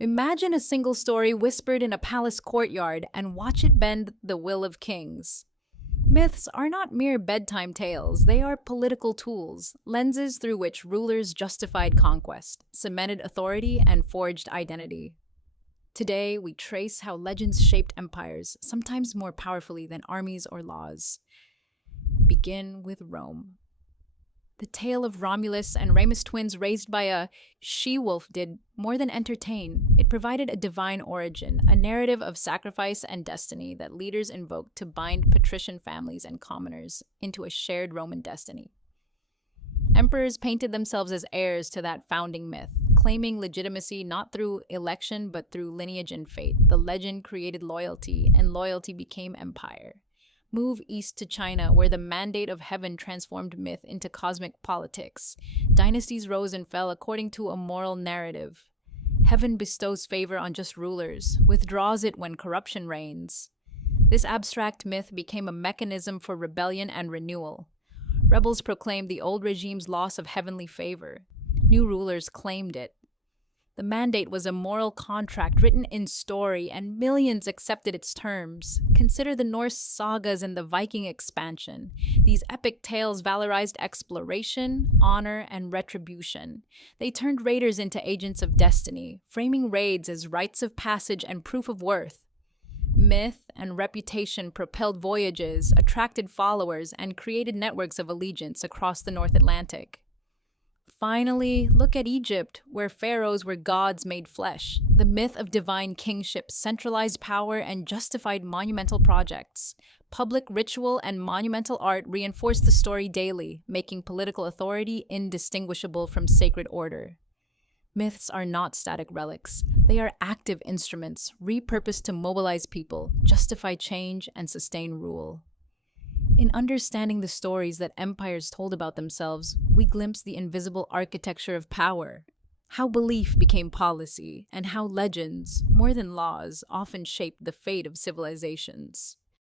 Imagine a single story whispered in a palace courtyard and watch it bend the will of kings. Myths are not mere bedtime tales, they are political tools, lenses through which rulers justified conquest, cemented authority, and forged identity. Today, we trace how legends shaped empires, sometimes more powerfully than armies or laws. Begin with Rome. The tale of Romulus and Remus twins raised by a she-wolf did more than entertain. It provided a divine origin, a narrative of sacrifice and destiny that leaders invoked to bind patrician families and commoners into a shared Roman destiny. Emperors painted themselves as heirs to that founding myth, claiming legitimacy not through election but through lineage and fate. The legend created loyalty, and loyalty became empire. Move east to China, where the mandate of heaven transformed myth into cosmic politics. Dynasties rose and fell according to a moral narrative. Heaven bestows favor on just rulers, withdraws it when corruption reigns. This abstract myth became a mechanism for rebellion and renewal. Rebels proclaimed the old regime's loss of heavenly favor. New rulers claimed it. The mandate was a moral contract written in story, and millions accepted its terms. Consider the Norse sagas and the Viking expansion. These epic tales valorized exploration, honor, and retribution. They turned raiders into agents of destiny, framing raids as rites of passage and proof of worth. Myth and reputation propelled voyages, attracted followers, and created networks of allegiance across the North Atlantic. Finally, look at Egypt, where pharaohs were gods made flesh. The myth of divine kingship centralized power and justified monumental projects. Public ritual and monumental art reinforced the story daily, making political authority indistinguishable from sacred order. Myths are not static relics. They are active instruments, repurposed to mobilize people, justify change, and sustain rule. In understanding the stories that empires told about themselves, we glimpse the invisible architecture of power, how belief became policy, and how legends, more than laws, often shaped the fate of civilizations.